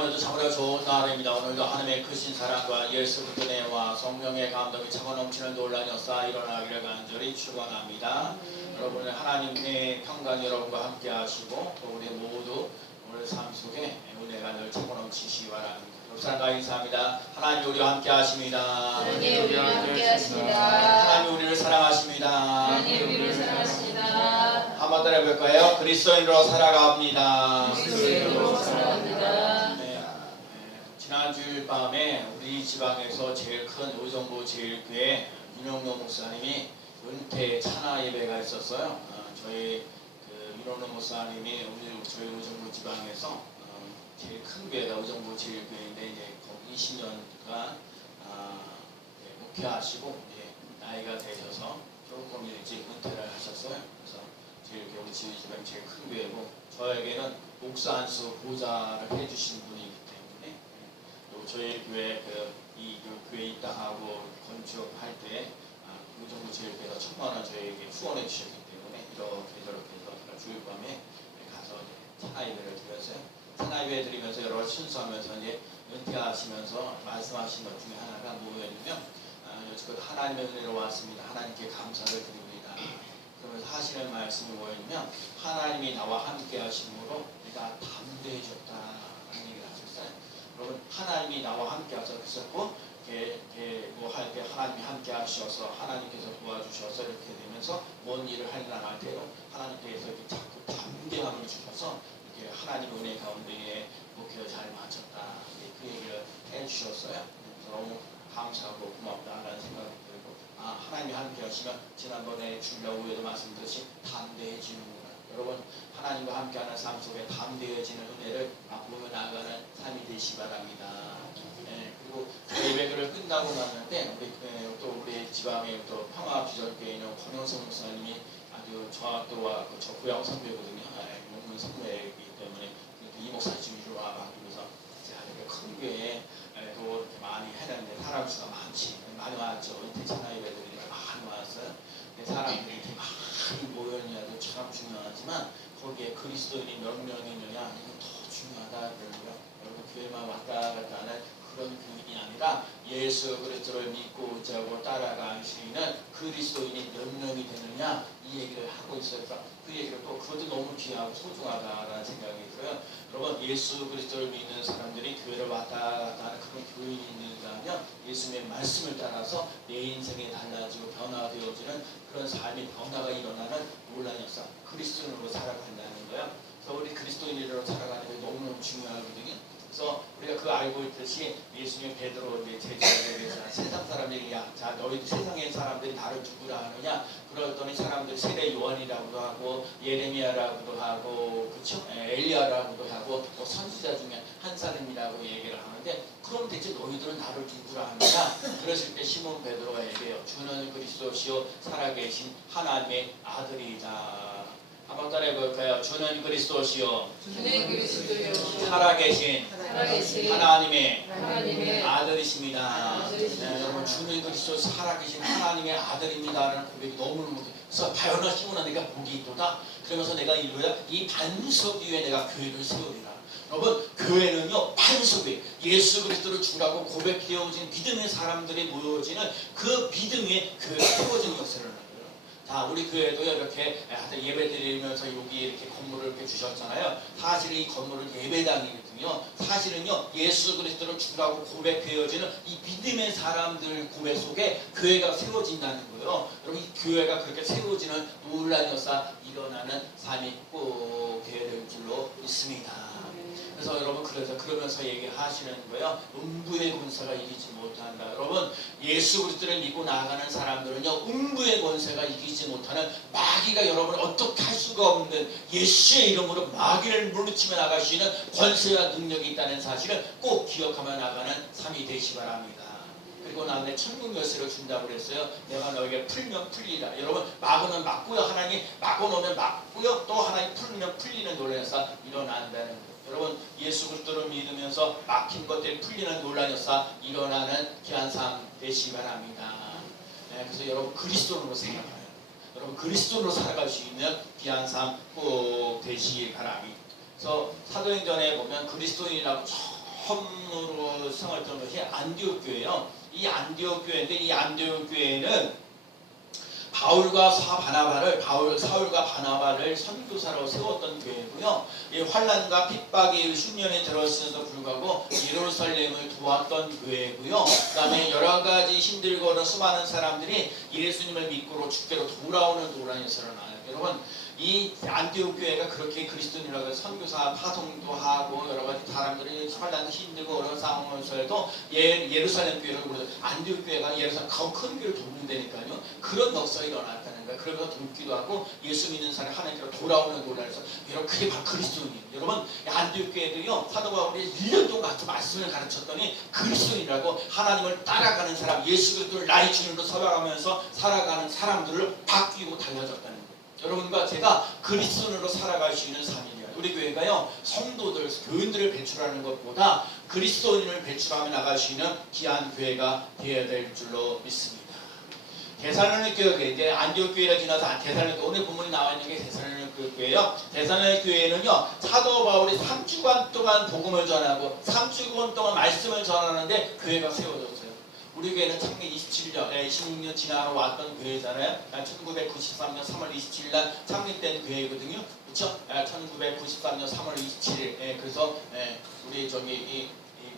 오늘도 참으로 좋은 날입니다. 오늘도 하나님의 크신 사랑과 예수 그리스도의 은혜와 성령의 감동이 차고 넘치는 놀라운 역사 일어나기를 간절히 축원합니다. 여러분은 하나님의 평강 여러분과 함께 하시고 또 우리 모두 오늘 삶 속에 은혜가 늘 차고 넘치시기 바랍니다. 사랑과 인사합니다. 하나님 우리와 함께 하십니다. 하나님 우리와 함께 하십니다. 하나님 우리를 사랑하십니다. 하나님 우리를 사랑하십니다. 한번 따라해볼까요? 그리스도인으로 살아갑니다. 그리스도인으로 살아갑니다. 지난 주일 밤에 우리 지방에서 제일 큰 의정부 제일교회 윤영로 목사님이 은퇴 찬화 예배가 있었어요. 저희 윤영로 목사님이 저희 의정부 지방에서 제일 큰 교회가 의정부 제일교회인데 이제 거기 20년간 목회하시고 이제 나이가 되셔서 조금 일찍 은퇴를 하셨어요. 그래서 우리 지방 제일 큰 교회고 저에게는 목사 안수 보좌를 해주신 분이기 때문에 저희 교회 이 교회 입당하고 건축할 때 의정부 제일교회가 1,000만 원 저에게 후원해 주셨기 때문에 이렇게 저렇게 해서 주일 밤에 가서 찬화 예배를 드렸어요. 찬화 예배 드리면서 여러 순서하면서 이제 은퇴하시면서 말씀하신 것 중에 하나가 뭐였냐면 여지껏 하나님의 은혜로 왔습니다. 하나님께 감사를 드립니다. 그러면서 하시는 말씀이 뭐였냐면 하나님이 나와 함께 하심으로 내가 담대해졌다라는 얘기를 하셨어요. 여러분 하나님이 나와 함께 하셨고 뭐 할 때 하나님이 함께 하셔서 하나님께서 도와주셔서 이렇게 되면서 뭔 일을 하려나 할 때로 하나님께서 이렇게 자꾸 담대함을 주셔서 이렇게 하나님 은혜 가운데에 목회를 잘 마쳤다 그 얘기를 해주셨어요. 그래서 너무 감사하고 고맙다라는 생각이 들고 하나님이 함께 하시면 지난번에 주일날 오후에도 말씀드렸듯이 담대해지는구나. 여러분 하나님과 함께하는 삶 속에 담대해지는 은혜를 앞으로 나아가는 삶이 되시기 바랍니다. 그리고 예배를 끝나고 났는데 우리 지방의 또 평화비전교회 있는 권영성 목사님이 아주 저와 저 고향 선배거든요. 명문 선배이기 때문에 이 목사 주위로 와가지고서 제가 이렇게 큰 교회에 또 이렇게 많이 해놨는데 사람 수가 많이 왔죠. 은퇴 찬화 예배들이 많이 왔어요. 사람들이 이렇게 많이 모였냐도 참 중요하지만 거기에 그리스도인이 몇 명이 있느냐 이건 더 중요하다 그러고요. 여러분 교회만 왔다 갔다 하는 그런 교인이 아니라 예수 그리스도를 믿고 의지하고 따라가시는 그리스도인이 몇 명이 되느냐 이 얘기를 하고 있어요. 그 얘기를 또 그것도 너무 귀하고 소중하다라는 생각이 들어요. 여러분 예수 그리스도를 믿는 사람들이 교회를 왔다 갔다 하는 그런 교인이 있는가 하면 예수님의 말씀을 따라서 내 인생이 달라지고 변화되어지는 그런 삶의 변화가 일어나는 놀라운 역사 그리스도인으로 살아간다는 거예요. 그래서 우리 그리스도인으로 살아가는 게 너무너무 중요하거든요. 그래서 우리가 그거 알고 있듯이 예수님 베드로 이제 제자들에게 세상 사람들이 자 너희 세상의 사람들이 나를 누구라 하느냐 그러더니 사람들이 세례 요한이라고도 하고 예레미야라고도 하고 그쵸 엘리야라고도 하고 또 선지자 중에 한 사람이라고 얘기를 하는데 그럼 대체 너희들은 나를 누구라 하느냐 그랬을 때 시몬 베드로가 얘기해요. 주는 그리스도시요 살아계신 하나님의 아들이다. 한번 따라해볼까요? 주는 그리스도시요 살아계신 하나님의 아들이십니다. 여러분 주는 그리스도 살아계신 하나님의 아들입니다라는 고백이 너무너무 그래서 바요나 시몬아 내가 복이 있도다. 그러면서 내가 이루야 이 반석 위에 내가 교회를 세우리라. 여러분 교회는요 반석 위에 예수 그리스도를 주라고 고백되어진 믿음의 사람들이 모여지는 그 믿음 위에 교회가 세워진 역사를 합니다. 우리 교회도요 이렇게 예배 드리면서 여기 이렇게 건물을 이렇게 주셨잖아요. 사실 이 건물은 예배당이거든요. 사실은요 예수 그리스도를 주라고 고백되어지는 이 믿음의 사람들 고백 속에 교회가 세워진다는 거예요. 여러분 이 교회가 그렇게 세워지는 놀라운 역사 일어나는 삶이 꼭 되어야 될 줄로 믿습니다. 그래서 여러분 그러면서 얘기하시는 거예요. 음부의 권세가 이기지 못한다. 여러분 예수 그리스도를 믿고 나아가는 사람들은요 음부의 권세가 이기지 못하는 마귀가 여러분을 어떻게 할 수가 없는 예수의 이름으로 마귀를 물리치며 나갈 수 있는 권세와 능력이 있다는 사실을 꼭 기억하며 나가는 삶이 되시기 바랍니다. 그리고 나한테 천국 열쇠를 준다고 그랬어요. 내가 너에게 풀면 풀리라. 여러분 막으면 막고요. 하나님 막아놓으면 막고요. 또 하나님 풀면 풀리는 놀라운 역사 일어난다는 거예요. 여러분 예수 그리스도를 믿으면서 막힌 것들이 풀리는 놀라운 역사 일어나는 귀한 삶 되시기 바랍니다. 그래서 여러분 그리스도로 살아가요. 여러분 그리스도로 살아갈 수 있는 귀한 삶 꼭 되시기 바랍니다. 그래서 사도행전에 보면 그리스도인이라고 처음으로 생활했던 것이 안디옥 교회예요. 이 안디옥 교회인데 이 안디옥 교회는 사울과 바나바를 선교사로 세웠던 교회고요. 이 환난과 핍박이 흉년에 들었음에도 불구하고 예루살렘을 도왔던 교회고요. 그다음에 여러 가지 힘들고 수많은 사람들이 예수님을 믿고 죽게로 돌아오는 노란에서는 여러분 이 안디옥 교회가 그렇게 그리스도인이라고 선교사 파송도 하고 여러 가지 사람들이 환난도 힘들고 어려운 상황에서도 예루살렘 교회를 부르죠. 안디옥 교회가 예루살렘 큰 교회를 돕는 데니까요. 그런 역사가 일어났다는 거예요. 그러면서 돕기도 하고 예수 믿는 사람이 하나님께로 돌아오는 노래에서 여러분 그게 바로 그리스도인이에요. 여러분 안디옥 교회도요. 사도 바울이 1년 동안 말씀을 가르쳤더니 그리스도인이라고 하나님을 따라가는 사람, 예수 그리스도를 나의 주님으로 서약하면서 살아가는 사람들을 바뀌고 달라졌다는 거예요. 여러분과 제가 그리스도인으로 살아갈 수 있는 삶이에요. 우리 교회가요 성도들, 교인들을 배출하는 것보다 그리스도인을 배출하며 나갈 수 있는 귀한 교회가 되어야 될 줄로 믿습니다. 데살로니가 교회, 안디옥 교회를 지나서 데살로니가 오늘 본문이 나와 있는 게 데살로니가 교회예요. 데살로니가 교회는요 사도 바울이 3주간 동안 복음을 전하고 3주간 동안 말씀을 전하는데 교회가 세워졌어요. 우리 교회는 창립 27년, 26년 지나고 왔던 교회잖아요. 1993년 3월 27일 날 창립된 교회거든요. 그렇죠? 1993년 3월 27일. 그래서 우리 이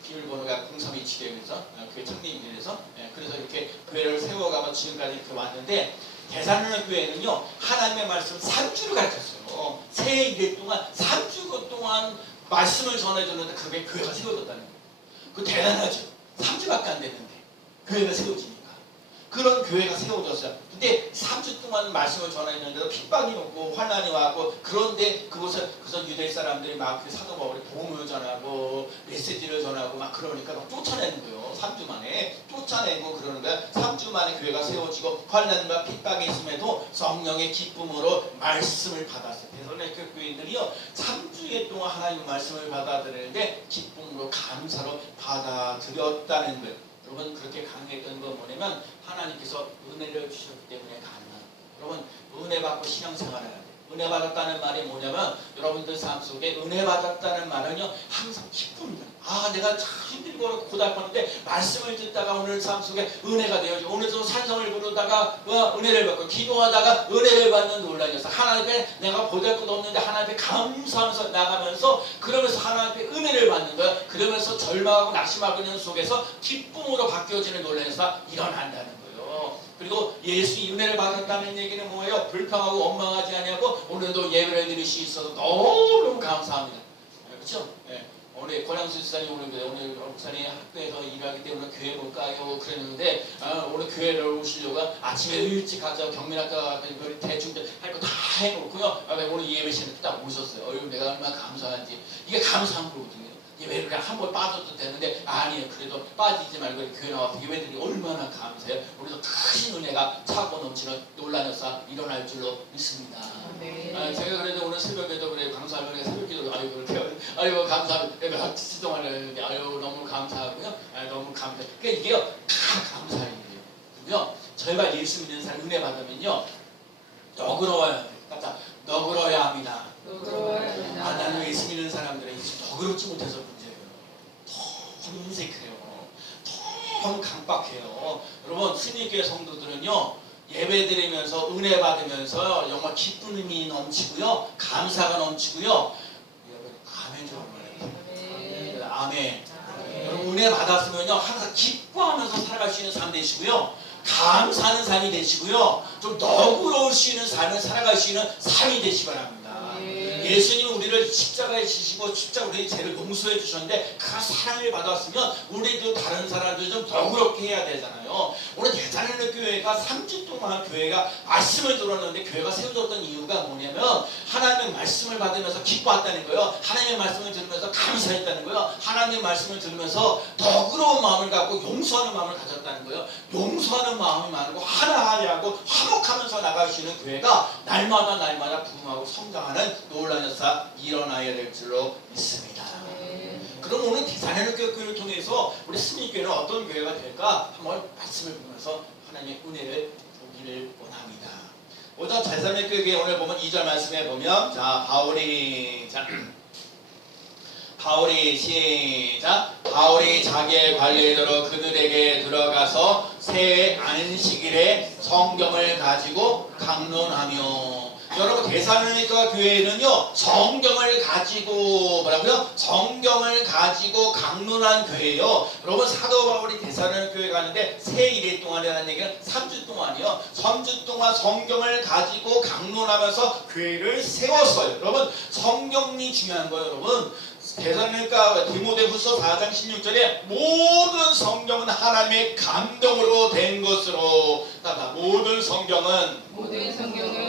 비밀번호가 0327이에요. 그래서 교회 창립일에서 그래서 이렇게 교회를 세워가면 지금까지 이렇게 왔는데 데살로니가 교회는요 하나님의 말씀 3주를 가르쳤어요. 새해 1일 동안 3주 동안 말씀을 전해줬는데 그게 교회가 세워졌다는 거예요. 그 대단하죠. 3주밖에 안 됐는데 교회가 세워지니까 그런 교회가 세워졌어요. 근데 3주 동안 말씀을 전했는데도 핍박이 오고 환난이 왔고 그런데 그래서 유대 사람들이 막 사도 바울이 복음을 전하고 메시지를 전하고 막 그러니까 막 쫓아내는 거예요. 3주 만에 쫓아내고 그러는 거야. 3주 만에 교회가 세워지고 환난과 핍박이 있음에도 성령의 기쁨으로 말씀을 받았어요. 데살로니가 교인들이요 3주에 동안 하나님의 말씀을 받아들이는데 기쁨으로 감사로 받아들였다는 거예요. 여러분 그렇게 강했던 건 뭐냐면 하나님께서 은혜를 주셨기 때문에 가능한. 여러분 은혜 받고 신앙생활을 해야 돼요. 은혜 받았다는 말이 뭐냐면 여러분들 삶 속에 은혜 받았다는 말은요 항상 기쁨이다. 내가 참 힘들고 고달팠는데 말씀을 듣다가 오늘 삶 속에 은혜가 되어지고 오늘도 찬송을 부르다가 은혜를 받고 기도하다가 은혜를 받는 논란이었어. 하나님 앞에 내가 보잘것도 없는데 하나님 앞에 감사하면서 나가면서 그러면서 하나님 앞에 은혜를 받는 거야. 그러면서 절망하고 낙심하고 있는 속에서 기쁨으로 바뀌어지는 논란에서 일어난다는 거예요. 그리고 예수의 은혜를 받았다는 얘기는 뭐예요? 불평하고 원망하지 아니하고 오늘도 예배를 드릴 수 있어서 너무 감사합니다. 그렇죠? 오늘 권양수 집사님 오늘 목사님 학교에서 일하기 때문에 교회 못 가요 그랬는데 오늘 교회를 오시려고 아침에 일찍 가서 경민학교 가서 대충 할 거 다 해놓고요. 오늘 예배 시간에 딱 오셨어요. 내가 얼마나 감사한지. 이게 감사한 거거든요. 예배를 그냥 한 번 빠져도 되는데 아니에요. 그래도 빠지지 말고 교회 나와서 예배들이 얼마나 감사해요. 우리도 큰 은혜가 차고 넘치는 놀라운 역사 일어날 줄로 믿습니다. 제가 그래도 오늘 새벽에도 그래 강사하면 새벽기도 아이고 감사합니다. 지동을 했는데 너무 감사하고요. 너무 감사해요. 그러니까 이게요 다 감사한 일이에요. 저희가 예수 믿는 사람 은혜 받으면요 너그러워야 돼요. 깜짝 너그러워야 합니다. 나는 예수 믿는 사람들은 너그럽지 못해서 문제예요. 너무 인색해요. 너무 강박해요. 여러분 스님교회 성도들은요 예배 드리면서 은혜 받으면서 정말 기쁨이 넘치고요 감사가 넘치고요. 여러분 아멘 좀 한번 아멘. 여러분 은혜 받았으면요 항상 기뻐하면서 살아갈 수 있는 삶 되시고요 감사하는 삶이 되시고요 좀 너그러울 수 있는 삶을 살아갈 수 있는 삶이 되시기 바랍니다. 예수님은 우리를 십자가에 지시고 십자가 우리의 죄를 용서해 주셨는데 그 사랑을 받았으면 우리도 다른 사람들 좀 너그럽게 해야 되잖아요. 오늘 데살로니가 교회가 3주 동안 교회가 말씀을 들었는데 교회가 세워졌던 이유가 뭐냐면 하나님의 말씀을 받으면서 기뻐했다는 거예요. 하나님의 말씀을 들으면서 감사했다는 거예요. 하나님의 말씀을 들으면서 너그러운 마음을 갖고 용서하는 마음을 가졌다는 거예요. 용서하는 마음이 많고 하나하나하고 화목하면서 나갈 수 있는 교회가 날마다 부흥하고 성장하는 놀라운 역사 일어나야 될 줄로 믿습니다. 그럼 오늘 데살로니가 교회를 통해서 우리 스님교회는 어떤 교회가 될까 한번 말씀을 보면서 하나님의 은혜를 보기를 원합니다. 오늘 데살로니가 교회 오늘 보면 2절 말씀에 보면 바울이 바울이 시작. 바울이 자기의 관리대로 그들에게 들어가서 새 안식일에 성경을 가지고 강론하며. 여러분 데살로니가 교회는요 성경을 가지고 뭐라고요? 성경을 가지고 강론한 교회예요. 여러분 사도 바울이 데살로니가 교회 가는데 새 일일 동안이라는 얘기는 3주 동안이요. 3주 동안 성경을 가지고 강론하면서 교회를 세웠어요. 여러분 성경이 중요한 거예요. 여러분 데살로니가 디모데후서 4장 16절에 모든 성경은 하나님의 감동으로 된 것으로. 모든 성경은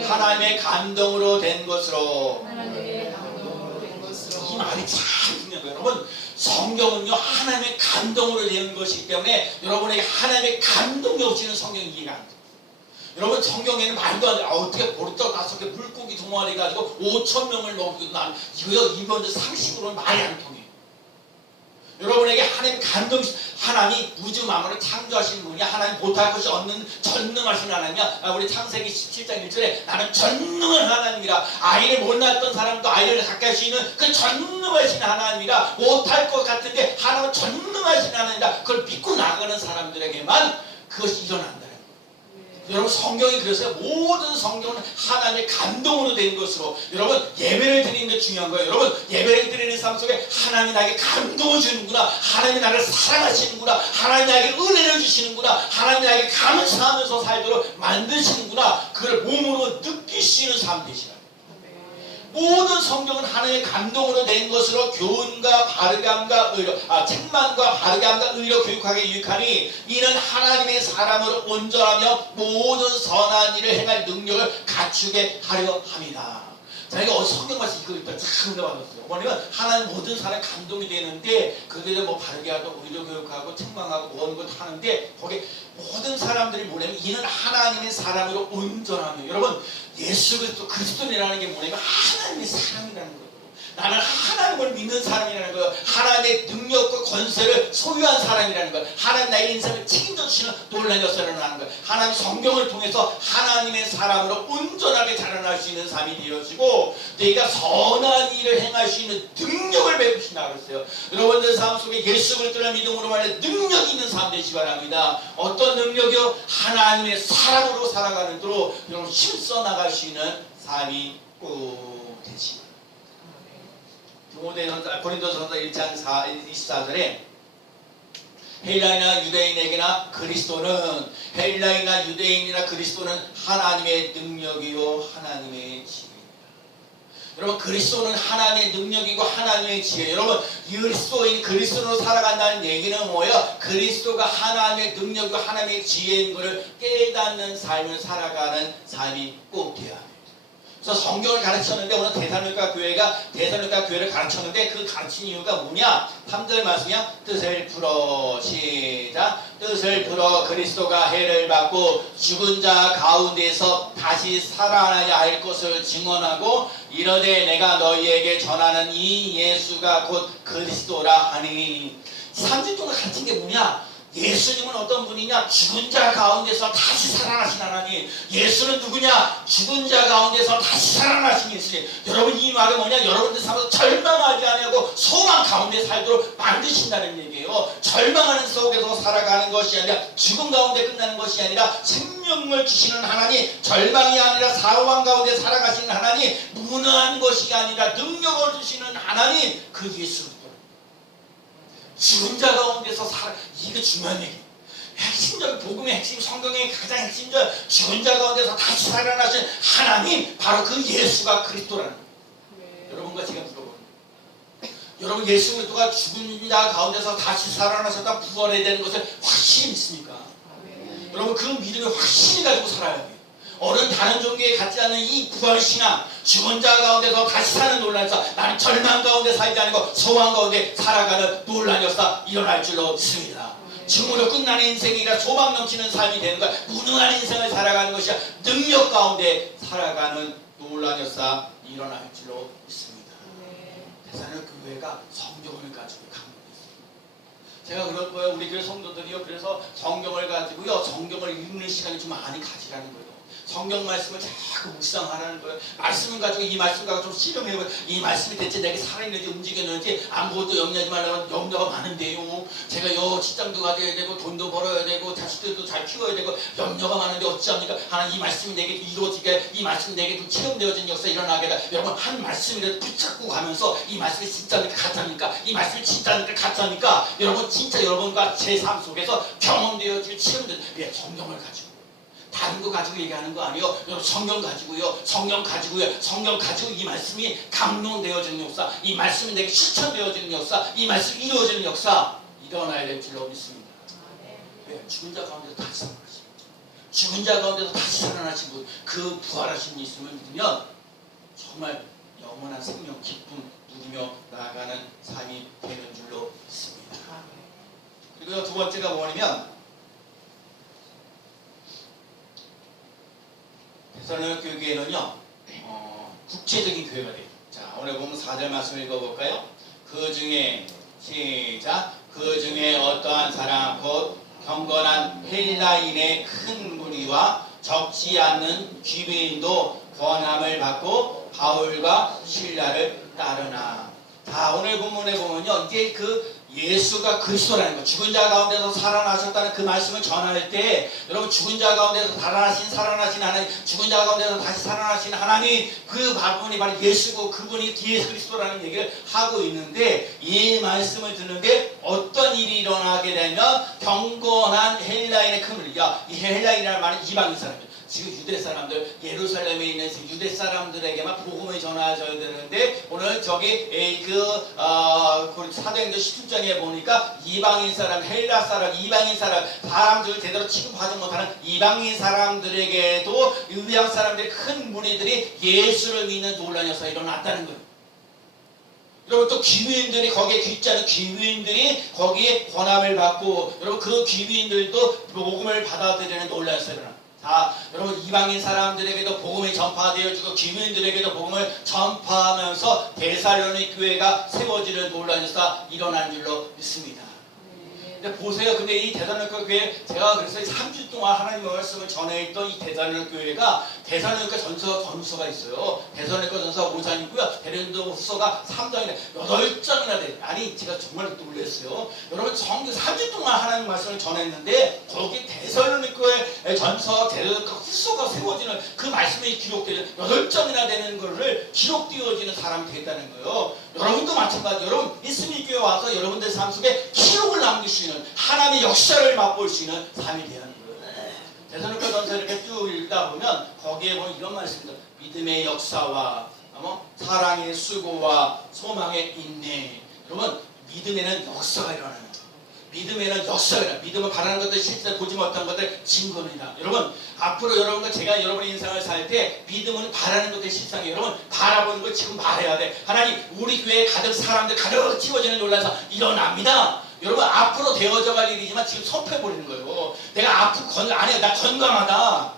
하나님의 감동으로 된 것으로. 이 말이 참 중요한 거예요. 여러분 성경은요 하나님의 감동으로 된 것이기 때문에 여러분에게 하나님의 감동이 없이는 성경이 이해가 안 돼요. 여러분 성경에는 말도 안 돼. 어떻게 보르떡 5개 물고기 2마리 가지고 5,000명을 먹이고 난 이거 이제 상식으로는 말이 안 통해요. 여러분에게 하나님 감동, 하나님이 우주 만물을 창조하신 분이 하나님 못할 것이 없는 전능하신 하나님이야. 우리 창세기 17장 1절에 나는 전능한 하나님이라. 아이를 못 낳았던 사람도 아이를 갖게 할 수 있는 그 전능하신 하나님이라. 못할 것 같은데 하나님은 전능하신 하나님이라. 그걸 믿고 나가는 사람들에게만 그것이 일어난다. 여러분 성경이 그래서 모든 성경은 하나님의 감동으로 된 것으로. 여러분 예배를 드리는 게 중요한 거예요. 여러분 예배를 드리는 삶 속에 하나님이 나에게 감동을 주는구나. 하나님이 나를 사랑하시는구나. 하나님이 나에게 은혜를 주시는구나. 하나님이 나에게 감사하면서 살도록 만드시는구나. 그걸 몸으로 느끼시는 삶 되시라. 모든 성경은 하나님의 감동으로 된 것으로 교훈과 바르감과 의로, 책망과 바르감과 의로 교육하게 유익하니 이는 하나님의 사람으로 온전하며 모든 선한 일을 행할 능력을 갖추게 하려 함이다. 자, 이거 성경 말씀 이거 일단 참 은혜 받았어요. 뭐냐면 하나님 모든 사람 감동이 되는데 그게 뭐 바르게 하고 의로 교육하고 책망하고 모든 걸 하는데 거기 모든 사람들이 뭐냐면 이는 하나님의 사람으로 온전하며. 여러분 예수 그리스도라는 게 뭐냐면 하나님의 사람이라는 거예요. 나는 하나님을 믿는 사람이라는 거예요. 하나님의 능력과 권세를 소유한 사람이라는 거예요. 하나님 나의 인생을 책임져 주시는 놀라운 역사를 하는 거예요. 하나님 성경을 통해서 하나님의 사람으로 온전하게 자라날 수 있는 삶이 되어지고 내가 선한 일을 행할 수 있는 능력을 배우신다 그랬어요. 여러분들 삶 속에 예수 그리스도를 믿음으로 말해 능력이 있는 삶 되시기 바랍니다. 어떤 능력이요? 하나님의 사람으로 살아가는 도로 여러분 힘써 나갈 수 있는 삶이 꼭 되시기 바랍니다. 고린도전서 1장 24절에 헬라이나 유대인에게나 그리스도는 헬라이나 유대인이나 그리스도는 하나님의 능력이요 하나님의 지혜입니다. 여러분 그리스도는 하나님의 능력이고 하나님의 지혜. 여러분 그리스도인 그리스도로 살아간다는 얘기는 뭐예요? 그리스도가 하나님의 능력이고 하나님의 지혜인 것을 깨닫는 삶을 살아가는 삶이 꼭 돼야 합니다. 그래서 성경을 가르쳤는데 오늘 데살로니가 교회를 가르쳤는데 그 가르친 이유가 뭐냐? 3절 말씀이야. 뜻을 풀어. 시작. 뜻을 풀어 그리스도가 해를 받고 죽은 자 가운데서 다시 살아나야 할 것을 증언하고 이러되 내가 너희에게 전하는 이 예수가 곧 그리스도라 하니. 3주 동안 가르친 게 뭐냐? 예수님은 어떤 분이냐? 죽은 자 가운데서 다시 살아나신 하나님. 예수는 누구냐? 죽은 자 가운데서 다시 살아나신 예수님. 여러분 이 말은 뭐냐? 여러분들 삶에서 절망하지 아니하고 소망 가운데 살도록 만드신다는 얘기예요. 절망하는 속에서 살아가는 것이 아니라 죽음 가운데 끝나는 것이 아니라 생명을 주시는 하나님. 절망이 아니라 사망 가운데 살아가시는 하나님. 무능한 것이 아니라 능력을 주시는 하나님. 그 예수. 죽은 자 가운데서 이게 중요한 얘기. 핵심적 복음의 핵심, 성경의 가장 핵심적 죽은 자 가운데서 다시 살아나신 하나님, 바로 그 예수가 그리스도라는 거예요. 여러분과 제가 물어보는 여러분 예수 그리스도가 죽은 자 가운데서 다시 살아나셨다 부활해야 되는 것을 확실히 믿습니까? 여러분 그 믿음을 확실히 가지고 살아야 돼요. 어른 다른 종교에 갖지 않는 이 부활신앙, 죽은 자 가운데서 다시 사는 놀라운 역사, 나는 절망 가운데 살지 아니고 소망 가운데 살아가는 놀라운 역사 일어날 줄로 믿습니다. 죽음으로 끝나는 인생이 아니라 소망 넘치는 삶이 되는 거야. 무능한 인생을 살아가는 것이야. 능력 가운데 살아가는 놀라운 역사 일어날 줄로 믿습니다. 대사는 교회가 성경을 가지고 강조했습니다. 제가 그럴 거예요. 우리 교회 성도들이요. 그래서 성경을 가지고요. 성경을 읽는 시간이 좀 많이 가지라는 거예요. 성경 말씀을 자꾸 묵상하라는 거예요. 말씀을 가지고 이 말씀 가지고 좀 실험해보고 이 말씀이 대체 내게 살아있는지 움직였는지 아무것도 염려하지 말라고 염려가 많은데요. 제가 직장도 가져야 되고 돈도 벌어야 되고 자식들도 잘 키워야 되고 염려가 많은데 어찌합니까? 하나님 이 말씀이 내게 이루어지게 이 말씀이 내게 좀 체험되어진 역사 일어나게 다 여러분 한 말씀이라도 붙잡고 가면서 이 말씀이 진짜입니까 가짜입니까? 이 말씀이 진짜입니까 가짜입니까? 여러분 진짜 여러분과 제 삶 속에서 경험되어질 체험된 성경을 가지고 다른 거 가지고 얘기하는 거 아니에요. 여러분 성경 가지고요. 성경 가지고 이 말씀이 감동되어지는 역사, 이 말씀이 내게 실천되어지는 역사, 이 말씀이 이루어지는 역사 일어나야 될 줄로 믿습니다. 왜? 죽은 자 가운데서 다시 살아나신 죽은 자 가운데서 다시 살아나신 분, 그 부활하신 분 있음을 믿으면 정말 영원한 생명 기쁨 누리며 나아가는 삶이 되는 줄로 믿습니다. 그리고 두 번째가 뭐냐면 대살로니가 교회는요 국제적인 교회가 돼요. 자, 오늘 보면 4절 말씀 읽어볼까요? 그 중에 시작. 그 중에 어떠한 사람 곧 경건한 헬라인의 큰 무리와 적지 않는 귀비인도 권함을 받고 바울과 실라를 따르나. 자, 오늘 본문에 보면요 이게 그 예수가 그리스도라는 거, 죽은 자 가운데서 살아나셨다는 그 말씀을 전할 때 여러분 죽은 자 가운데서 살아나신 하나님, 죽은 자 가운데서 다시 살아나신 하나님, 그 부분이 바로 예수고 그분이 예수 그리스도라는 얘기를 하고 있는데 이 말씀을 듣는데 어떤 일이 일어나게 되면 경건한 헬라인의 큰 무리, 이 헬라인이라는 말은 이방인 사람이에요. 지금 유대 사람들, 예루살렘에 있는 유대 사람들에게만 복음을 전하셔야 되는데 오늘 저기 사도행전 17장에 보니까 이방인 사람, 헬라 사람, 이방인 사람들을 제대로 취급하지 못하는 이방인 사람들에게도 유대학 사람들의 큰 무리들이 예수를 믿는 놀라운 역사가 일어났다는 거예요. 여러분 또 귀부인들이 거기에 귀지 않은 귀부인들이 거기에 권함을 받고 여러분 그 귀부인들도 복음을 받아들이는 놀라운 역사가 일어납니다. 자, 여러분 이방인 사람들에게도 복음이 전파되어지고 귀부인들에게도 복음을 전파하면서 데살로니가 교회가 세워지는 놀라운 역사 일어난 줄로 믿습니다. 근데 보세요. 근데 이 데살로니가 교회 제가 그래서 3주 동안 하나님의 말씀을 전해있던 이 데살로니가 교회가 데살로니가 전서가 있어요. 데살로니가 전서 5장이고요. 데살로니가 후서가 3장이나 8장이나 돼요. 아니 제가 정말 놀랐어요. 여러분 3주 동안 하나님의 말씀을 전했는데 거기 데살로니가 전서 데살로니가 후서가 세워지는 그 말씀이 기록되는 8장이나 되는 것을 기록되어지는 사람이 됐다는 거예요. 여러분도 마찬가지. 여러분 이스미 교회 와서 여러분들 삶 속에 기록을 남길 수 있는 하나님의 역사를 맛볼 수 있는 삶이 되는 거예요. 데살로니가 전서 이렇게 쭉 읽다 보면 거기에 보면 이런 말씀입니다. 믿음의 역사와 사랑의 수고와 소망의 인내. 여러분 믿음에는 역사가 일어나는 거예요. 믿음에는 역사가 일어나요. 믿음은 바라는 것들 실제 보지 못한 것들 증거입니다. 여러분 앞으로 여러분과 제가 여러분의 인생을 살 때 믿음은 바라는 것들 실상이에요. 여러분 바라보는 걸 지금 말해야 돼. 하나님 우리 교회에 가득 사람들 가득 채워지는 논란에서 일어납니다. 여러분 앞으로 되어져 갈 일이지만 지금 섭해버리는 거예요. 내가 앞으로 아니야 나 건강하다.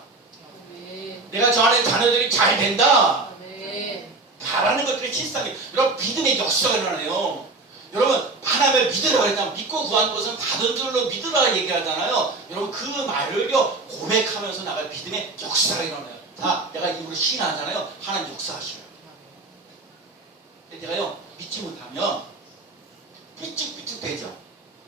내가 저 안에 자녀들이 잘 된다. 바라는 것들이 실상이에요. 여러분 믿음의 역사가 일어나요. 여러분 하나님을 믿으라 그랬잖아요. 믿고 구한 것은 받은 줄로 믿으라 얘기하잖아요. 여러분 그 말을요 고백하면서 나갈 믿음의 역사가 일어나요. 자, 내가 입으로 시인하잖아요. 하나님 역사하셔요. 근데 내가요 믿지 못하면 삐죽삐죽 되죠.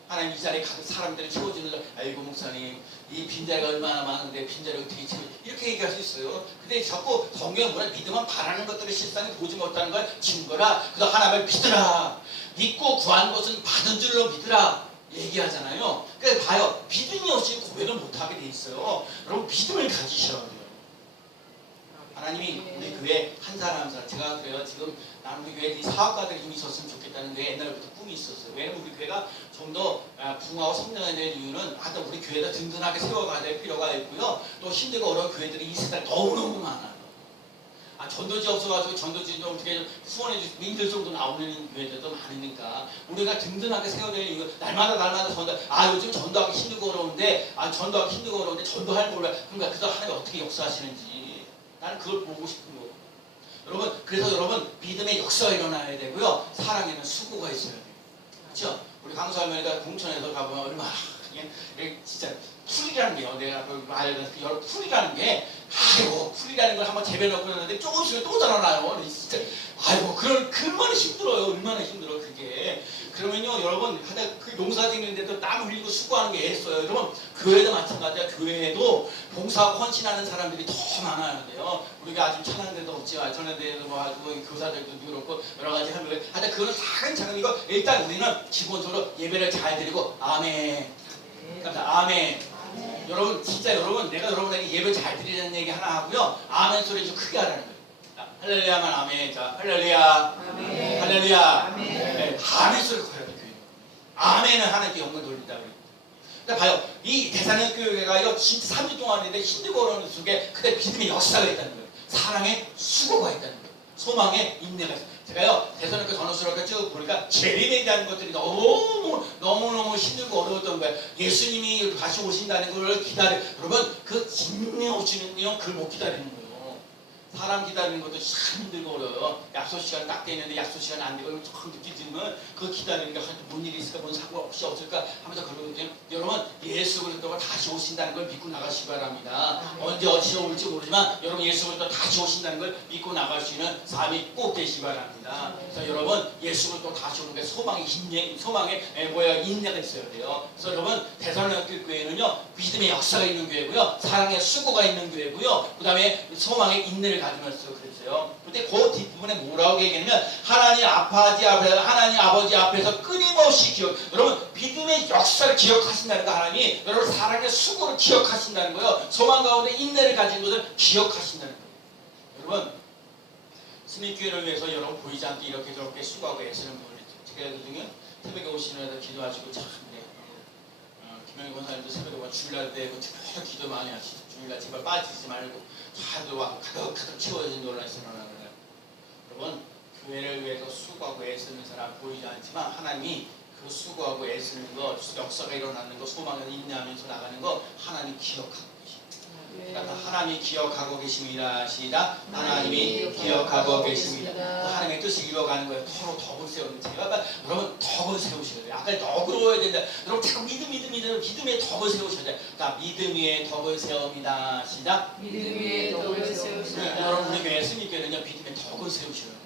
하나님 이 자리에 가득 사람들이 채워지는 줄 아이고 목사님 이 빈자리가 얼마나 많은데 빈자리가 어떻게 채워 이렇게 얘기할 수 있어요. 근데 자꾸 성경은 뭐라 믿으면 바라는 것들의 실상이 보지 못하는 걸 증거라. 그래서 하나님을 믿으라. 믿고 구한 것은 받은 줄로 믿으라 얘기하잖아요. 그래서 봐요. 믿음이 없이 고백을 못하게 돼 있어요. 여러분 믿음을 가지셔야 돼요. 하나님이 우리 교회 한 사람 한 사람 제가 그래요. 지금 나는 우리 교회에 사업가들이 좀 있었으면 좋겠다는 게 옛날부터 꿈이 있었어요. 왜냐면 우리 교회가 좀 더 부흥하고 성장해야 될 이유는 하여튼 우리 교회가 든든하게 세워가야 될 필요가 있고요. 또 힘들고 어려운 교회들이 이 세상에 너무너무 많아요. 전도지 없어가지고 전도지 좀 어떻게 후원해 주시고 힘들 정도 나오는 교회들도 많으니까 우리가 든든하게 세워야 될 이유 날마다 전도 요즘 전도하기 힘들고 어려운데 전도하기 힘들고 어려운데 전도할 걸 그러니까 그래서 하나님 어떻게 역사하시는지 나는 그걸 보고 싶은 거예요. 여러분 그래서 여러분 믿음의 역사가 일어나야 되고요. 사랑에는 수고가 있어야 돼요. 그렇죠? 우리 강수 할머니가 공천에서 가보면 얼마나 진짜 풀이라는 게요. 내가 그 말하는 풀이라는 게 아이고 풀이라는 걸 한번 재배놓고 했는데 조금 있으면 또 자라나요. 진짜 아이고 얼마나 힘들어요. 얼마나 힘들어 그게. 그러면요 여러분 하다 그 농사 짓는데도 땀 흘리고 수고하는 게 애써요. 여러분 교회도 마찬가지야. 교회에도 봉사하고 헌신하는 사람들이 더 많아야 돼요. 우리가 아직 천한 데도 없지만 천한 데도 뭐 아주 교사들도 그렇고 여러 가지 하면 하여튼 그거는 작은 작은이고 일단 우리는 기본적으로 예배를 잘 드리고 아멘. 감사합니다. 아멘. 여러분 진짜 여러분 내가 여러분에게 예배 잘 드리는 얘기 하나 하고요. 아멘 소리 좀 크게 하라는 거예요. 할렐루야만 아멘. 자 할렐루야. 아멘. 할렐루야. 아멘. 네, 아멘 소리 커야 돼. 아멘은 하나님께 영광 돌린다 그래요. 그러니까 봐요. 이 대사는 교회가요 진짜 3주 동안인데 힘들고 어려운 속에 그때 믿음의 역사가 있다는 거예요. 사랑의 수고가 있다는 거예요. 소망의 인내가 있어요. 제가요 대사는 전후스럽게 쭉 보니까 재림에 대한 것들이 너무너무 힘들고 어려웠던 거예요. 예수님이 다시 오신다는 걸 기다려. 여러분 그 인내 없이는요 그걸 못 기다리는 거예요. 사람 기다리는 것도 참 힘들고 어려워요. 약속 시간 딱 돼 있는데 약속 시간 안 되고 조금 늦게 들면 그 기다리는 게 뭔 일이 있을까 뭔 사고 없이 없을까 하면서 그러거든요. 여러분 예수 그리스도가 다시 오신다는 걸 믿고 나가시기 바랍니다. 언제 어디서 올지 모르지만 여러분 예수 그리스도 다시 오신다는 걸 믿고 나갈 수 있는 삶이 꼭 되시기 바랍니다. 그래서 여러분 예수 그리스도 다시 오는 게 소망의 인내가 있어야 돼요. 그래서 여러분 데살로니가 교회는요 믿음의 역사가 있는 교회고요, 사랑의 수고가 있는 교회고요, 그 다음에 소망의 인내를 가지면서 그랬어요. 근데 그 뒷부분에 뭐라고 얘기하냐면 하나님 아버지 앞에서 끊임없이 여러분 믿음의 역사를 기억하신다는 거. 하나님이 여러분 사랑의 수고를 기억하신다는 거예요. 소망 가운데 인내를 가진 것을 기억하신다는 거예요. 여러분 스님교회를 위해서 여러분 보이지 않게 이렇게 저렇게 수고하고 애쓰는 분을 제가 그중에 새벽에 오시는 애들 기도하시고 참 김영희 권사님도 새벽에 와 주일날 때 계속 기도 많이 하시죠. 주일날 제발 빠지지 말고 잘 들어와 가득 채워진 놀라 있으라는 거예요. 여러분 교회를 위해서 수고하고 애쓰는 사람 보이지 않지만 하나님이 그 수고하고 애쓰는 거, 역사가 일어나는 거, 소망을 인내하면서 나가는 거 하나님 기억하고 계십니다. 그러니까 하나님이 기억하고 계십니다. 시작. 하나님이 기억하고 계십니다. 하나님의 뜻을 이뤄가는 거예요. 서로 덕을 세우는 제가 여러분 덕을 세우셔야 돼요. 아까 너그러워야 된다. 여러분 자꾸 믿음의 덕을 세우셔야 돼요. 자 믿음 위에 덕을 세웁니다. 시작. 믿음 위에 덕을 세우시다. 여러분 우리 교회 스님께는요 믿음의 덕을 세우셔야 돼요.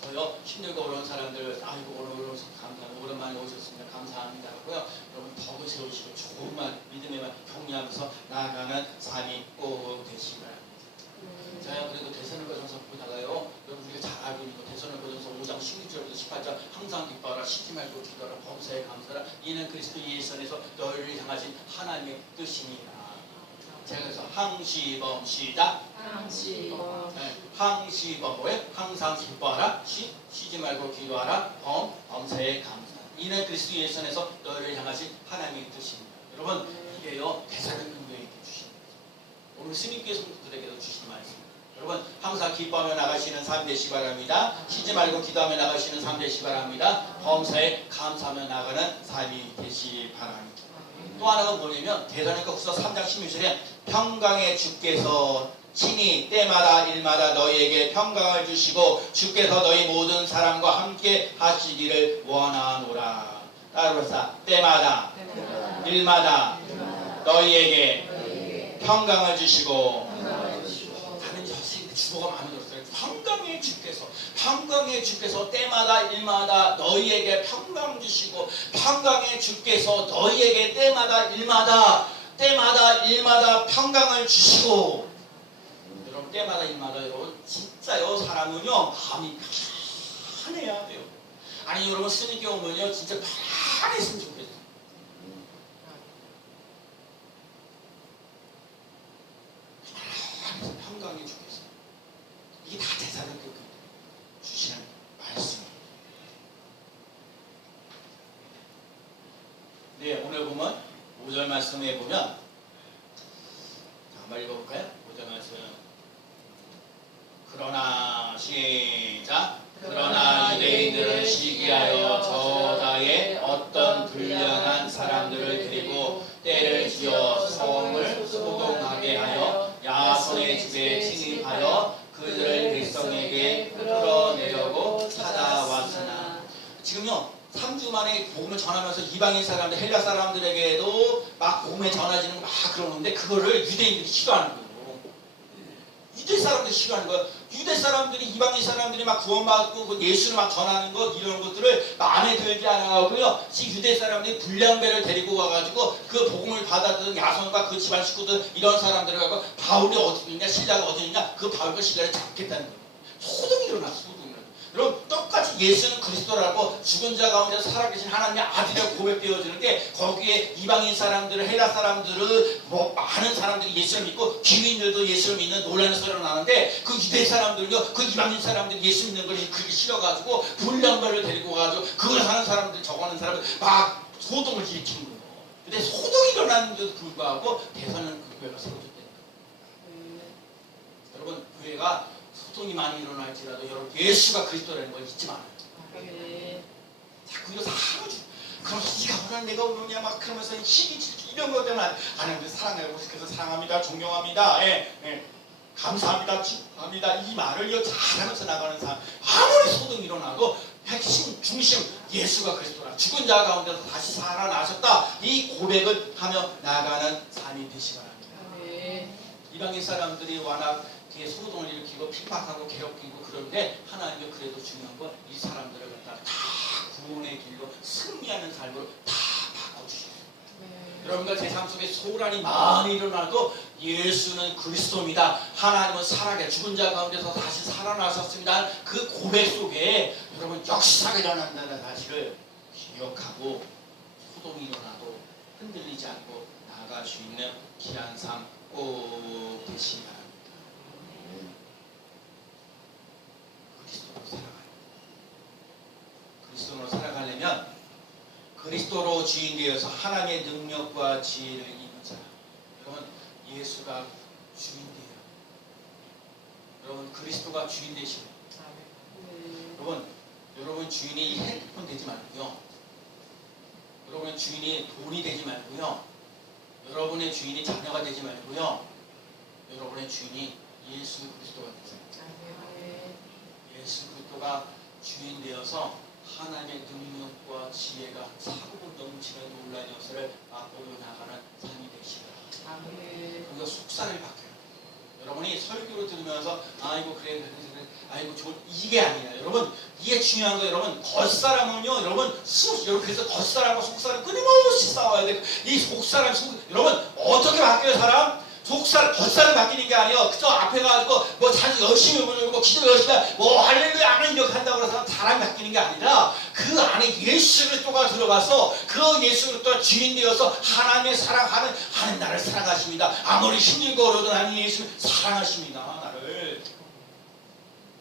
그래서요 힘들고 어려운 사람들 아이고 어려워서 감사합니다. 오랜만에 오셨습니다. 감사합니다. 하고요. 여러분 덕을 세우시고 좋은 말 믿음의 말 격려하면서 나아가는 삶이 꼭 되시기 바랍니다. 제가 그래도 대선을거전서 보다가요 여러분 우리가 잘 알고 있는 거 대선을거전서 5장 16절부터 18절 항상 기뻐하라 쉬지 말고 기도하라 범사에 감사하라 이는 그리스도 예수 안에서 너희를 향하신 하나님의 뜻입니다. 제가 그래서 항시범 시작. 항시범. 네, 항시범 뭐예요? 항상 기뻐하라 쉬지 말고 기도하라 범사에 감사하라 이는 그리스도 예수 안에서 너희를 향하신 하나님의 뜻입니다. 여러분 이게요 대사님에게 주신 오늘 스님교회 성도들에게도 주신 말씀입니다. 여러분 항상 기뻐하며 나가시는 삶 되시기 바랍니다. 쉬지 말고 기도하며 나가시는 삶 되시기 바랍니다. 범사에 감사하며 나가는 삶이 되시기 바랍니다. 또 하나가 뭐냐면 대사로니가 후서 3장 16절에 평강의 주께서 친히 때마다 일마다 너희에게 평강을 주시고 주께서 너희 모든 사람과 함께 하시기를 원하노라. 따라서 때마다 일마다 너희에게 평강을 주시고 다른 여신의 주보가 많이 들었어요. 평강의 주께서 때마다 일마다 너희에게 평강 주시고 평강의 주께서 너희에게 때마다 일마다 평강을 주시고 여러분 때마다 일마다 여러분 진짜요 사람은요 마음이 편해야 돼요. 아니 여러분 스님께 오면요 진짜 편했으면 좋겠어요. 평강의 주께서 이게 다 대사로니까 주시는 말씀입니다. 네 오늘 보면 5절 말씀에 보면 한번 읽어볼까요? 5절 말씀 그러나 시작 그러나 유대인들은 시기하여 저자의 어떤 불량한 사람들을 데리고 때를 지어 성을 소동하게 하여 야손의 집에 침입하여 그들을 백성에게 끌어내려고 찾아왔으나 지금요 3주 만에 복음을 전하면서 이방인 사람들 헬라 사람들에게도 막 복음을 전하지는 막 그러는데 그거를 유대인들이 싫어하는 거예요. 유대 사람들이 싫어하는 거예요. 유대 사람들이 이방인 사람들이 막 구원받고 그 예수를 막 전하는 것 이런 것들을 마음에 들지 않아가고요. 유대 사람들이 불량배를 데리고 와가지고 그 복음을 받아들은 야손과 그 집안 식구들 이런 사람들을 갖고 바울이 어디 있냐 신라가 어디 있냐 그 바울과 신라를 잡겠다는 거예요. 소동이 일어났어. 소동이. 여러분 똑같이 예수는 그리스도라고 죽은 자 가운데서 살아계신 하나님의 아들이라고 고백되어지는데 거기에 이방인 사람들, 헬라 사람들은 뭐 많은 사람들이 예수를 믿고 기민들도 예수를 믿는 논란의 소리가 나는데 그 유대 사람들요, 그 이방인 사람들이 예수 믿는 걸 그렇게 싫어가지고 불량배를 데리고 가지고 그걸 하는 사람들, 저거는 사람들 막 소동을 일으키는 거예요. 근데 소동이 일어났는데도 불구하고 대선은 그 교회가 세워졌대요. 여러분 교회가 소동이 많이 일어날지라도 여러분 예수가 그리스도라는 걸 잊지 말아요. 자꾸 이거 사고주. 그럼 네가 오늘 내가 오느냐 막 그러면서 힘이 질주 이런 것 때문에 하나님들 사랑해요. 그래서 사랑합니다, 존경합니다, 감사합니다, 축하합니다 이 말을 이거 잘하면서 나가는 사람 아무리 소동이 일어나도 핵심 중심 예수가 그리스도라 죽은 자 가운데서 다시 살아나셨다 이 고백을 하며 나가는 삶이 되시기 바랍니다. 이방인 사람들이 워낙 뒤에 소동을 일으키고 핍박하고 괴롭히고 그런데 하나님은 그래도 중요한 건 이 사람들을 갖다가 다 구원의 길로 승리하는 삶으로 다 바꿔주셨어요. 여러분들 제 삶 속에 소란이 많이 일어나도 예수는 그리스도입니다. 하나님은 살아계 죽은 자 가운데서 다시 살아나셨습니다. 그 고백 속에 여러분 역사가 일어난다는 사실을 기억하고 소동이 일어나도 흔들리지 않고 나아갈 수 있는 귀한 삶 꼭 되시기 바랍니다. 그리스도로 살아가려면 그리스도로 주인되어서 하나님의 능력과 지혜를 입는 사람. 여러분 예수가 주인이에요. 여러분 그리스도가 주인 되시고 여러분 주인이 핸드폰 되지 말고요. 여러분의 주인이 돈이 되지 말고요. 여러분의 주인이 자녀가 되지 말고요. 여러분의 주인이 예수 그리스도가 되세요. 예수 그리스도가 주인 되어서 하나님의 능력과 지혜가 사고 넘치는 놀라운 역사를 맛보여 나가는 삶이 되시라. 우리가 속살을 바뀌어요. 여러분이 설교를 들으면서 아이고 그래 아이고 좋은 이게 아니라 여러분 이게 중요한 거예요. 여러분 겉사람은요 여러분 그래서 겉사람과 속사람 끊임없이 싸워야 돼요. 이 속사람 여러분 어떻게 바뀌어요 사람? 겉사람 바뀌는 게 아니에요. 그저 앞에 가지고 뭐 자주 열심히 부르고 기도 열심히 뭐 할렐루야 아멘 이렇게 한다고 해서 사람이 바뀌는 게 아니라 그 안에 예수 그리스도가 들어가서 그 예수 그리스도가 주인 되어서 하나님의 사랑하는 하는 나를 사랑하십니다. 아무리 힘들고 어려도 나는 예수 사랑하십니다.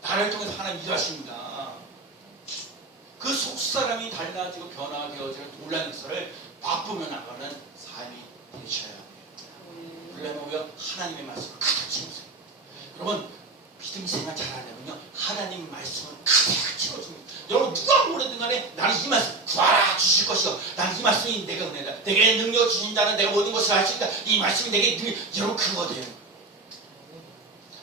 나를 통해서 하나님 일하십니다. 그 속사람이 달라지고 변화가 되어지는 놀라운 역사를 맛보며 나가는 삶이 되셔야 합니다. 그러면 하나님의 말씀을 가득 채우세요. 여러분 믿음 생활 잘하려면요 하나님의 말씀을 가득 채워줍니다. 여러분 누가 뭐래든 간에 나는 이 말씀 구하라 주실 것이요 나는 이 말씀이 내가 은혜다. 내게 능력 주신 자는 내가 모든 것을 할 수 있다. 이 말씀이 내게 능력 여러분 그거 돼요.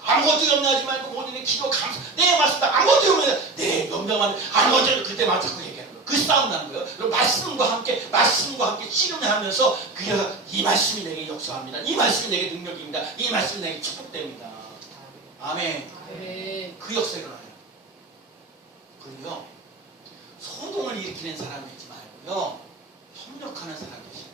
아무것도 염려하지 말고 모든 게 기도 감사 내 말씀다 아무것도 염려하지 내 염려만 아무것도 그때만 자꾸 얘기하는 거예요. 그 싸움 나는 거예요. 그리고 말씀과 함께 씨름하면서 그가 이 말씀이 내게 역사합니다. 이 말씀이 내게 능력입니다. 이 말씀이 내게 축복됩니다. 아멘. 그 역사 일어나요. 그리고요 소동을 일으키는 사람 되지 말고요 협력하는 사람 되시요.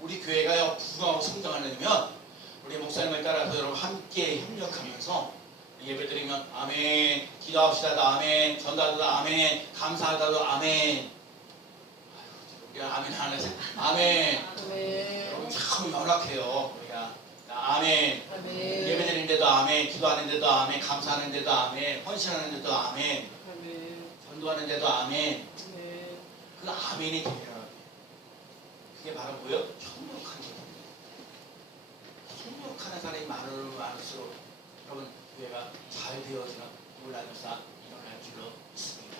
우리 교회가요 부흥하고 성장하려면 우리 목사님을 따라서 여러분 함께 협력하면서 예배드리면 아멘, 기도합시다도 아멘, 전도하다도 아멘, 감사하다도 아멘. 우리가 아멘 안 해서 아멘. 여러분 참 연락해요. 우리가 아멘. 예배드리는데도 아멘, 기도하는데도 아멘, 감사하는데도 아멘, 헌신하는데도 아멘, 전도하는데도 아멘. 그 아멘이 되더라고요. 그게 바로 뭐예요? 협력하는 거예요. 협력하는 사람이 많을수록 여러분 교회가 잘 되어지는 놀라운 역사 일어날 줄로 믿습니다.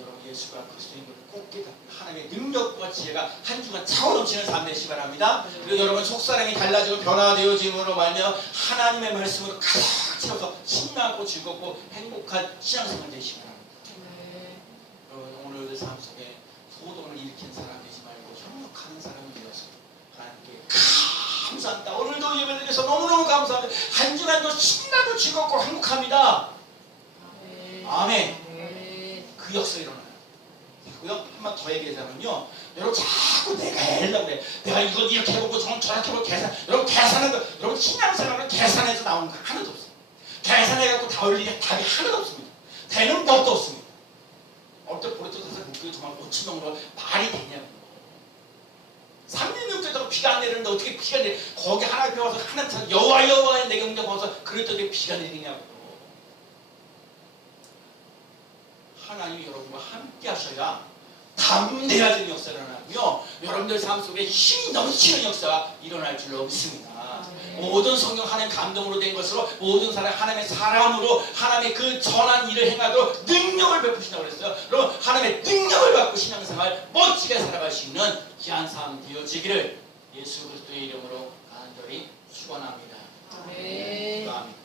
여러분 예수가 그리스도인 것을 꼭 깨닫고 하나님의 능력과 지혜가 한 주간 차고 넘치는 삶 되시기 바랍니다. 그리고 여러분 속사람이 달라지고 변화되어짐으로 말며 하나님의 말씀으로 가득 채워서 신나고 즐겁고 행복한 신앙생활 되시기 바랍니다. 여러분 오늘의 삶 속에 소동을 일으킨 사람 되지 말고 협력하는 사람이 되어서 하나님께 감사합니다. 오늘도 예배드리며 주셔서 너무너무 감사합니다. 한 주간도 신나고 즐겁고 행복합니다. 아멘. 그 역사 일어나요. 자고요. 한번 더 얘기하자면요. 여러분 자꾸 내가 하려고 그래. 내가 이거 이렇게 해보고 저렇게 해보고 계산. 여러분 계산하는 거, 여러분 신앙생활은 계산해서 나오는 거 하나도 없어요. 계산해갖고 다 올리니 답이 하나도 없습니다. 되는 법도 없습니다. 어떤 보리토 가서 목교에 정말 5천 명으로 말이 되냐고. 3년 전에도 비가 안 내리는데 어떻게 비가 내리? 거기 하나님 배워서 하나님 여호와의 내게 응답 와서 그랬더니 비가 내리냐고. 하나님이 여러분과 함께 하셔야 담대해지는 역사가 일어나고요. 여러분들 삶 속에 힘이 넘치는 역사가 일어날 줄로 믿습니다. 모든 성경 하나님 감동으로 된 것으로 모든 사람 하나님의 사람으로 하나님의 그 전한 일을 행하도록 능력을 베푸신다고 그랬어요. 그럼 하나님의 능력을 받고 신앙생활 멋지게 살아갈 수 있는 귀한 삶 되어지기를 예수 그리스도의 이름으로 간절히 축원합니다. 아멘. 아멘.